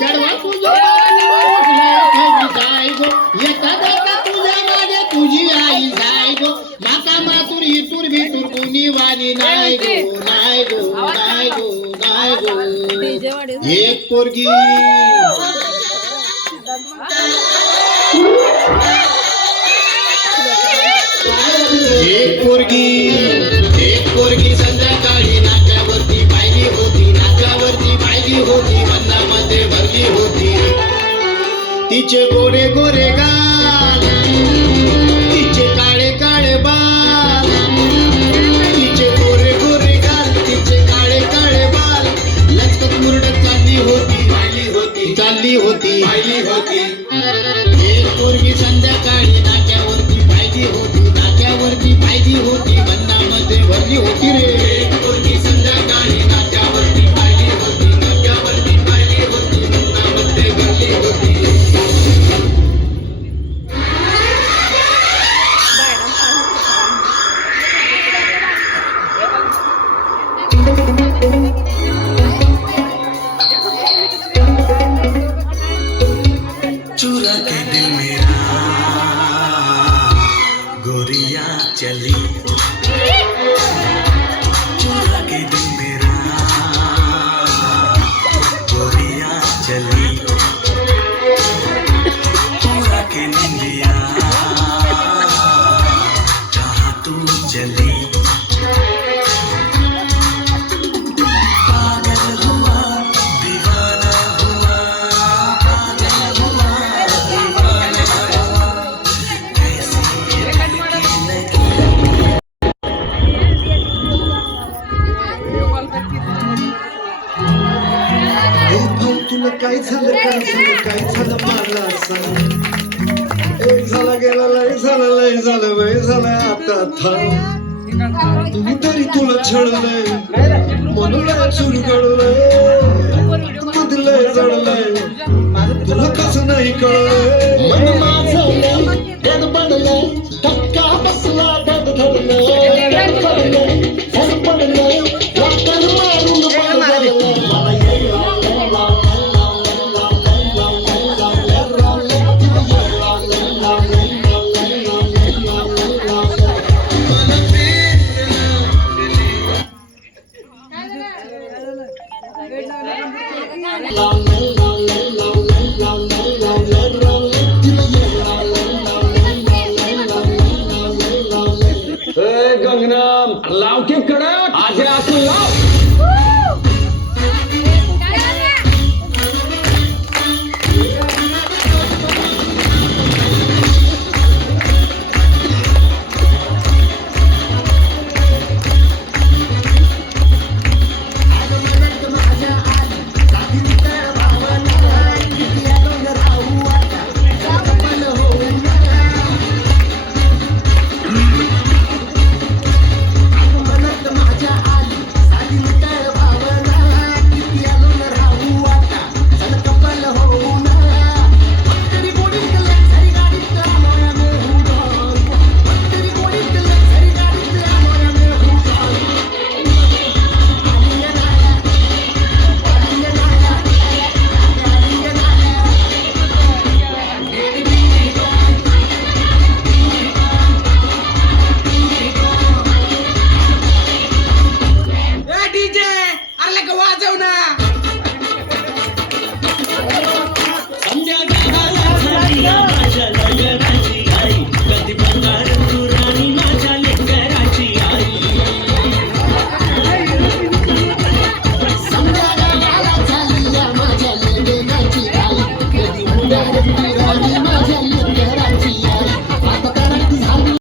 चढवा तुझ्या जाय गो येता जाता तुझ्या मागे तुझी आई जाय गो माता मातुर इतुर भितुर कुणी वाणी नाही गो नाही गो नाही गो नाही गो एक पोरगी एक पोरगी संध्याकाळी नाक्यावरती पाहिली होती मनामध्ये भरली होती तिचे गोरे गोरे गाल तिचे काळे काळे बाल तिचे गोरे गोरे गाल तिचे काळे काळे बाल लचकत मुरडत चालली होती एक पोरगी संध्याकाळी नाक्यावरती पाहिली होती मनामध्ये भरली होती रे एक पोरगी संध्याकाळी नाक्यावरती पाहिली होती मनामध्ये भरली होती चुरा के दिल मेरा गोरिया चली चुरा के दिल मेरा गोरिया चली चुरा के निंदिया कहाँ तू चली काय झालं मला सांग एक झाला गेला लय झालं वय झालं आता थांब तुम्ही तरी तुला छळलंय म्हणून चुरगळलंय बदलय जळलंय तुला कसं नाही कळलंय मन माझं गडबडलंय धक्का बसला धडधडलंय धडपडलंय वाकण मारून पडलंय मला गंगनाम लाव की कडक आज असं लाव वाजव ना